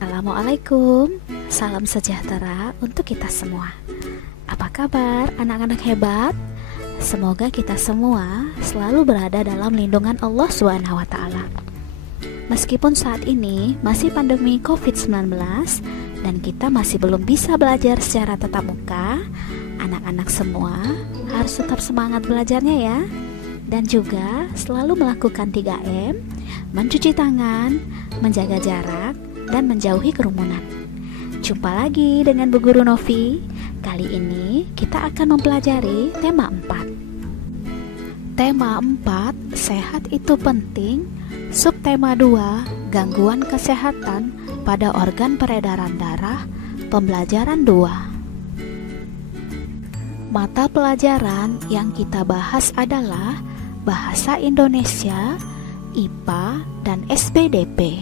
Assalamualaikum, salam sejahtera untuk kita semua. Apa kabar anak-anak hebat? Semoga kita semua selalu berada dalam lindungan Allah SWT. Meskipun saat ini masih pandemi COVID-19 dan kita masih belum bisa belajar secara tatap muka, anak-anak semua harus tetap semangat belajarnya ya. Dan juga selalu melakukan 3M, mencuci tangan, menjaga jarak, dan menjauhi kerumunan. Jumpa lagi dengan Bu Guru Novi. Kali ini kita akan mempelajari tema 4. Tema 4, sehat itu penting. Subtema 2, gangguan kesehatan pada organ peredaran darah. Pembelajaran 2. Mata pelajaran yang kita bahas adalah Bahasa Indonesia, IPA, dan SPDP.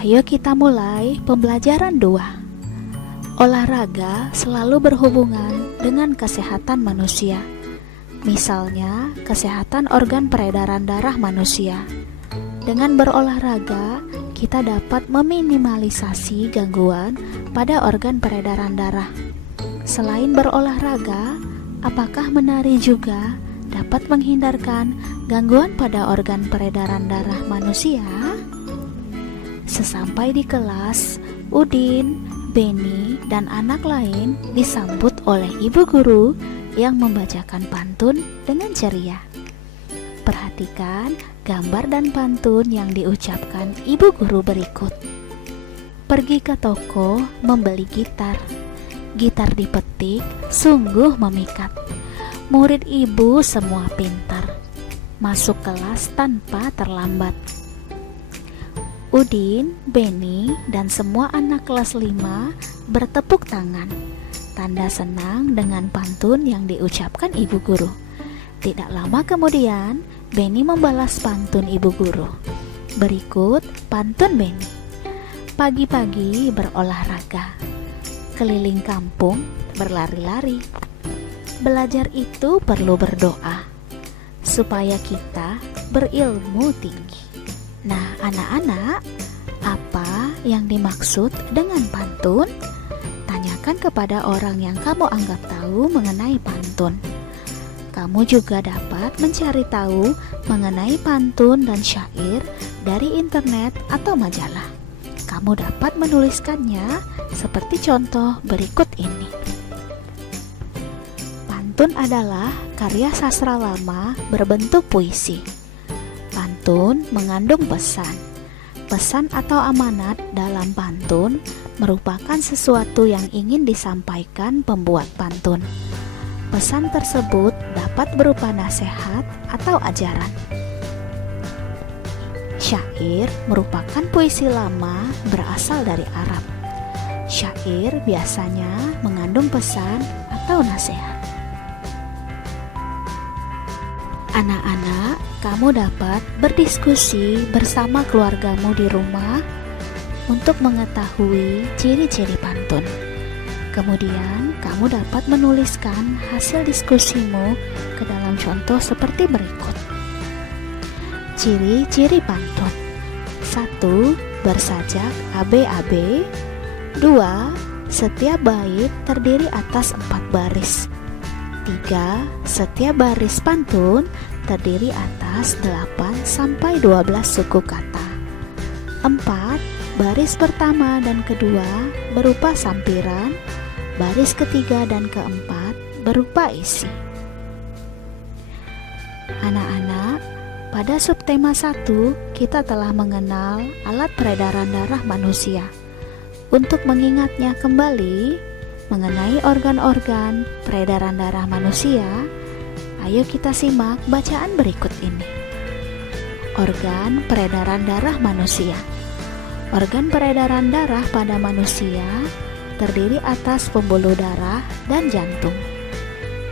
Ayo kita mulai pembelajaran 2. Olahraga selalu berhubungan dengan kesehatan manusia. Misalnya, kesehatan organ peredaran darah manusia. Dengan berolahraga, kita dapat meminimalisasi gangguan pada organ peredaran darah. Selain berolahraga, apakah menari juga dapat menghindarkan gangguan pada organ peredaran darah manusia? Sesampai di kelas, Udin, Beni, dan anak lain disambut oleh ibu guru yang membacakan pantun dengan ceria. Perhatikan gambar dan pantun yang diucapkan ibu guru berikut. Pergi ke toko membeli gitar. Gitar dipetik, sungguh memikat. Murid ibu semua pintar, masuk kelas tanpa terlambat. Udin, Beni, dan semua anak kelas 5 bertepuk tangan, tanda senang dengan pantun yang diucapkan ibu guru. Tidak lama kemudian, Beni membalas pantun ibu guru. Berikut pantun Beni. Pagi-pagi berolahraga, keliling kampung berlari-lari. Belajar itu perlu berdoa supaya kita berilmu tinggi. Nah, anak-anak, apa yang dimaksud dengan pantun? Tanyakan kepada orang yang kamu anggap tahu mengenai pantun. Kamu juga dapat mencari tahu mengenai pantun dan syair dari internet atau majalah. Kamu dapat menuliskannya seperti contoh berikut ini. Pantun adalah karya sastra lama berbentuk puisi. Pantun mengandung pesan. Pesan atau amanat dalam pantun merupakan sesuatu yang ingin disampaikan pembuat pantun. Pesan tersebut dapat berupa nasihat atau ajaran. Syair merupakan puisi lama berasal dari Arab. Syair biasanya mengandung pesan atau nasihat. Anak-anak, kamu dapat berdiskusi bersama keluargamu di rumah untuk mengetahui ciri-ciri pantun. Kemudian, kamu dapat menuliskan hasil diskusimu ke dalam contoh seperti berikut. Ciri-ciri pantun. 1. Bersajak ABAB. 2. Setiap bait terdiri atas 4 baris. 3. Setiap baris pantun terdiri atas 8-12 suku kata. 4. Baris pertama dan kedua berupa sampiran. Baris ketiga dan keempat berupa isi. Anak-anak, pada subtema 1 kita telah mengenal alat peredaran darah manusia. Untuk mengingatnya kembali mengenai organ-organ peredaran darah manusia, ayo kita simak bacaan berikut ini. Organ peredaran darah manusia. Organ peredaran darah pada manusia terdiri atas pembuluh darah dan jantung.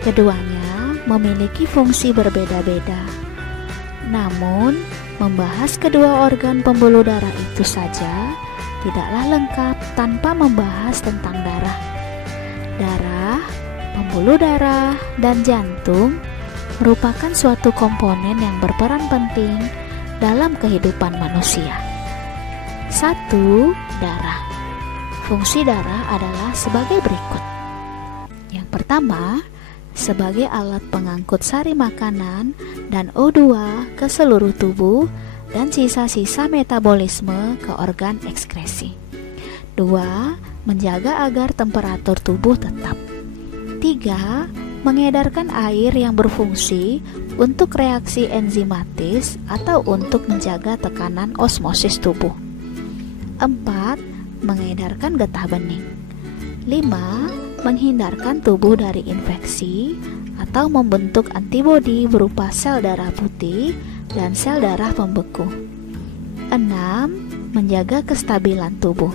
Keduanya memiliki fungsi berbeda-beda. Namun, membahas kedua organ pembuluh darah itu saja tidaklah lengkap tanpa membahas tentang darah. Darah, pembuluh darah, dan jantung merupakan suatu komponen yang berperan penting dalam kehidupan manusia. 1. Darah. Fungsi darah adalah sebagai berikut. Yang pertama, sebagai alat pengangkut sari makanan dan O2 ke seluruh tubuh dan sisa-sisa metabolisme ke organ ekskresi. 2. Menjaga agar temperatur tubuh tetap. 3. Mengedarkan air yang berfungsi untuk reaksi enzimatis atau untuk menjaga tekanan osmosis tubuh. 4. Mengedarkan getah bening. 5. Menghindarkan tubuh dari infeksi atau membentuk antibodi berupa sel darah putih dan sel darah pembeku. 6. Menjaga kestabilan tubuh.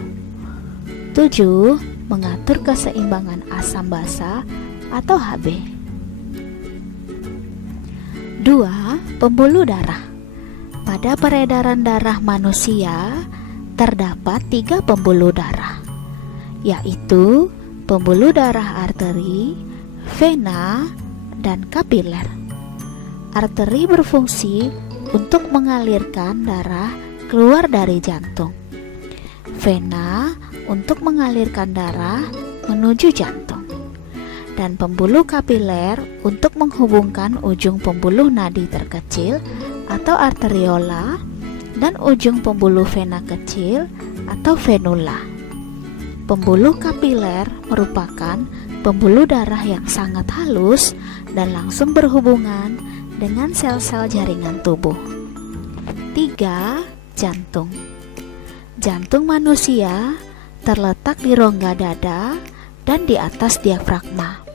7. Mengatur keseimbangan asam basa atau Hb. 2. Pembuluh darah. Pada peredaran darah manusia terdapat 3 pembuluh darah, yaitu pembuluh darah arteri, vena, dan kapiler. Arteri berfungsi untuk mengalirkan darah keluar dari jantung. Vena untuk mengalirkan darah menuju jantung. Dan pembuluh kapiler untuk menghubungkan ujung pembuluh nadi terkecil atau arteriola dan ujung pembuluh vena kecil atau venula. Pembuluh kapiler merupakan pembuluh darah yang sangat halus dan langsung berhubungan dengan sel-sel jaringan tubuh. 3. Jantung. Jantung manusia terletak di rongga dada dan di atas diafragma.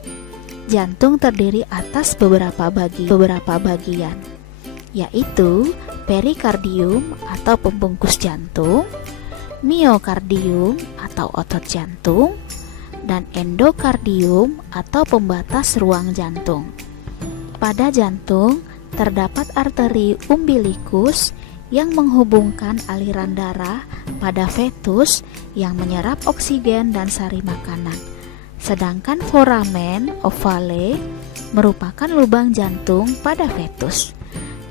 Jantung terdiri atas beberapa bagian, yaitu perikardium atau pembungkus jantung, miokardium atau otot jantung, dan endokardium atau pembatas ruang jantung. Pada jantung terdapat arteri umbilikus yang menghubungkan aliran darah pada fetus yang menyerap oksigen dan sari makanan. Sedangkan foramen ovale merupakan lubang jantung pada fetus.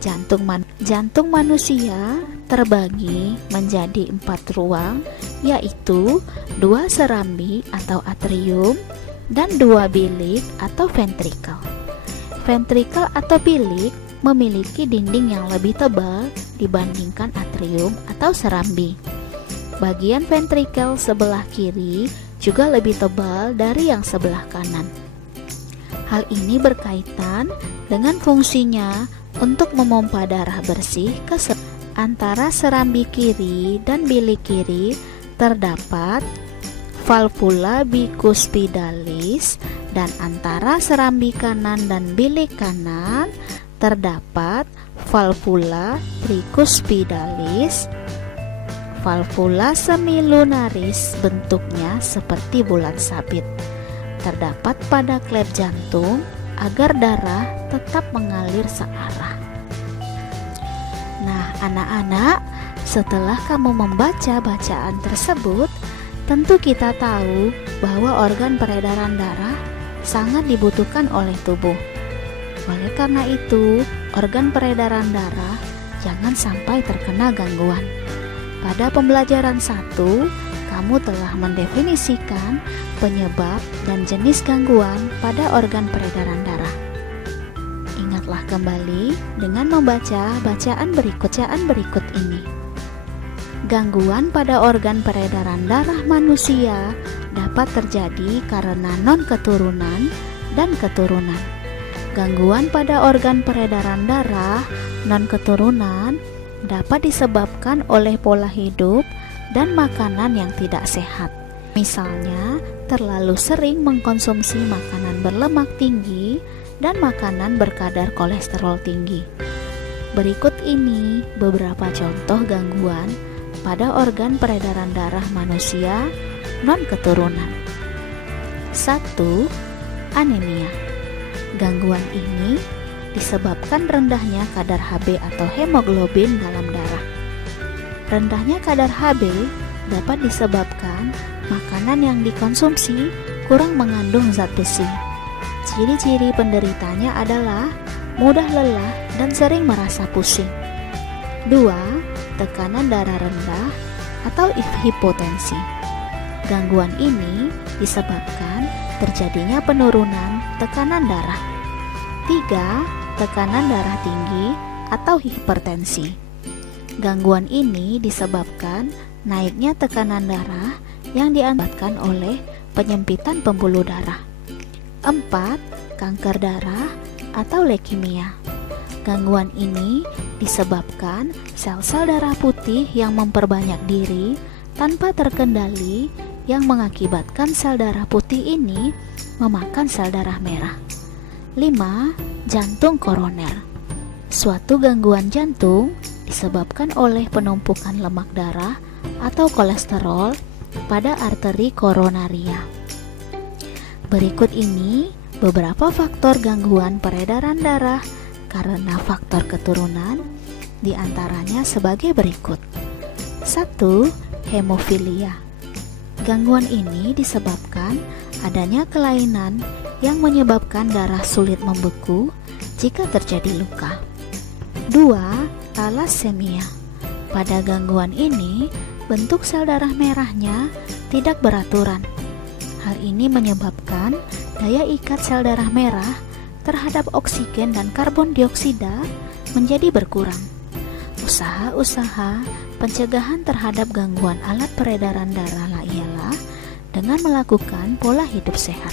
Jantung manusia terbagi menjadi 4 ruang, yaitu 2 serambi atau atrium dan 2 bilik atau ventrikel. Ventrikel atau bilik memiliki dinding yang lebih tebal dibandingkan atrium atau serambi. Bagian ventrikel sebelah kiri juga lebih tebal dari yang sebelah kanan. Hal ini berkaitan dengan fungsinya untuk memompa darah bersih ke antara serambi kiri dan bilik kiri terdapat valvula bicuspidalis, dan antara serambi kanan dan bilik kanan terdapat valvula tricuspidalis. Valvula semilunaris bentuknya seperti bulan sabit, terdapat pada klep jantung agar darah tetap mengalir searah. Nah, anak-anak, setelah kamu membaca bacaan tersebut, tentu kita tahu bahwa organ peredaran darah sangat dibutuhkan oleh tubuh. Oleh karena itu, organ peredaran darah jangan sampai terkena gangguan. Pada pembelajaran 1, kamu telah mendefinisikan penyebab dan jenis gangguan pada organ peredaran darah. Ingatlah kembali dengan membaca bacaan berikut ini. Gangguan pada organ peredaran darah manusia dapat terjadi karena non-keturunan dan keturunan. Gangguan pada organ peredaran darah non-keturunan dapat disebabkan oleh pola hidup dan makanan yang tidak sehat. Misalnya, terlalu sering mengkonsumsi makanan berlemak tinggi dan makanan berkadar kolesterol tinggi. Berikut ini beberapa contoh gangguan pada organ peredaran darah manusia non-keturunan. 1. Anemia. Gangguan ini disebabkan rendahnya kadar Hb atau hemoglobin dalam darah. Rendahnya kadar Hb dapat disebabkan makanan yang dikonsumsi kurang mengandung zat besi. Ciri-ciri penderitanya adalah mudah lelah dan sering merasa pusing. 2. Tekanan darah rendah atau hipotensi. Gangguan ini disebabkan terjadinya penurunan tekanan darah. 3. Tekanan darah tinggi atau hipertensi. Gangguan ini disebabkan naiknya tekanan darah yang diakibatkan oleh penyempitan pembuluh darah. 4. Kanker darah atau leukemia. Gangguan ini disebabkan sel-sel darah putih yang memperbanyak diri tanpa terkendali yang mengakibatkan sel darah putih ini memakan sel darah merah. 5. Jantung koroner. Suatu gangguan jantung disebabkan oleh penumpukan lemak darah atau kolesterol pada arteri koronaria. Berikut ini beberapa faktor gangguan peredaran darah karena faktor keturunan, diantaranya sebagai berikut. 1. Hemofilia. Gangguan ini disebabkan adanya kelainan yang menyebabkan darah sulit membeku jika terjadi luka. 2. Thalassemia. Pada gangguan ini, bentuk sel darah merahnya tidak beraturan. Hal ini menyebabkan daya ikat sel darah merah terhadap oksigen dan karbon dioksida menjadi berkurang. Usaha-usaha pencegahan terhadap gangguan alat peredaran darah ialah dengan melakukan pola hidup sehat.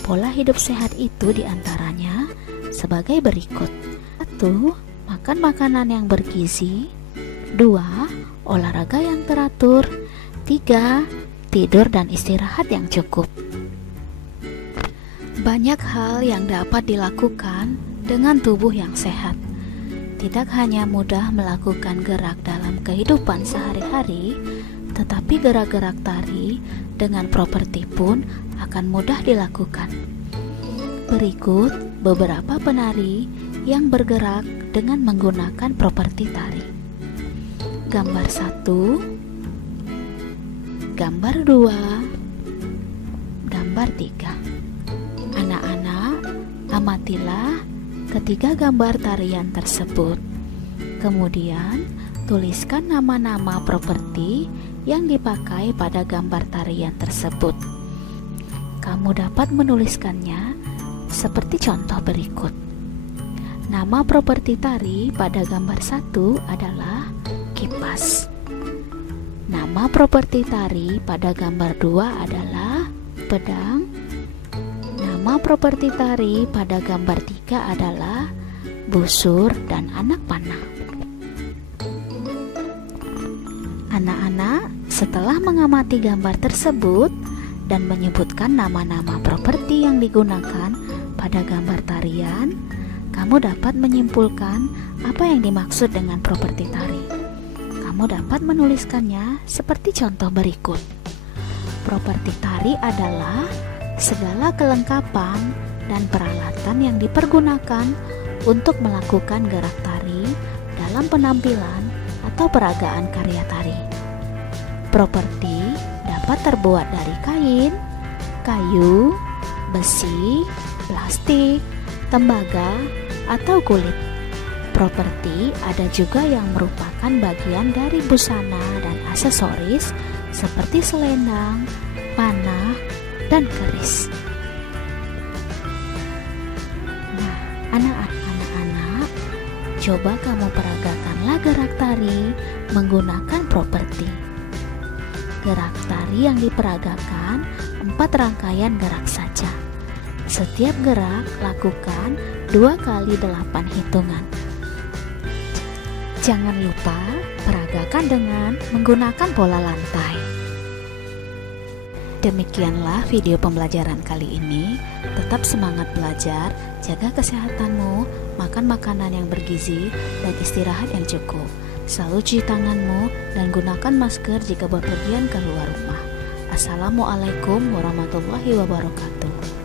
Pola hidup sehat itu diantaranya sebagai berikut. 1. Makan makanan yang bergizi. 2. Olahraga yang teratur. 3. Tidur dan istirahat yang cukup. Banyak hal yang dapat dilakukan dengan tubuh yang sehat. Tidak hanya mudah melakukan gerak dalam kehidupan sehari-hari, tetapi gerak-gerak tari dengan properti pun akan mudah dilakukan. Berikut beberapa penari yang bergerak dengan menggunakan properti tari. Gambar 1, gambar 2, gambar 3. Anak-anak, amatilah ketiga gambar tarian tersebut. Kemudian, tuliskan nama-nama properti yang dipakai pada gambar tarian tersebut. Kamu dapat menuliskannya seperti contoh berikut. Nama properti tari pada gambar 1 adalah kipas. Nama properti tari pada gambar 2 adalah pedang. Nama properti tari pada gambar 3 adalah busur dan anak panah. Anak-anak, setelah mengamati gambar tersebut dan menyebutkan nama-nama properti yang digunakan pada gambar tarian, kamu dapat menyimpulkan apa yang dimaksud dengan properti tari. Kamu dapat menuliskannya seperti contoh berikut. Properti tari adalah segala kelengkapan dan peralatan yang dipergunakan untuk melakukan gerak tari dalam penampilan atau peragaan karya tari. Properti dapat terbuat dari kain, kayu, besi, plastik, tembaga, atau kulit. Properti ada juga yang merupakan bagian dari busana dan aksesoris seperti selendang, panah, dan keris. Nah, anak-anak, coba kamu peragakanlah gerak tari menggunakan properti. Gerak tari yang diperagakan 4 rangkaian gerak saja. Setiap gerak lakukan 2 kali 8 hitungan. Jangan lupa peragakan dengan menggunakan pola lantai. Demikianlah video pembelajaran kali ini. Tetap semangat belajar, jaga kesehatanmu, makan makanan yang bergizi, dan istirahat yang cukup. Selalu cuci tanganmu dan gunakan masker jika bepergian keluar rumah. Assalamualaikum warahmatullahi wabarakatuh.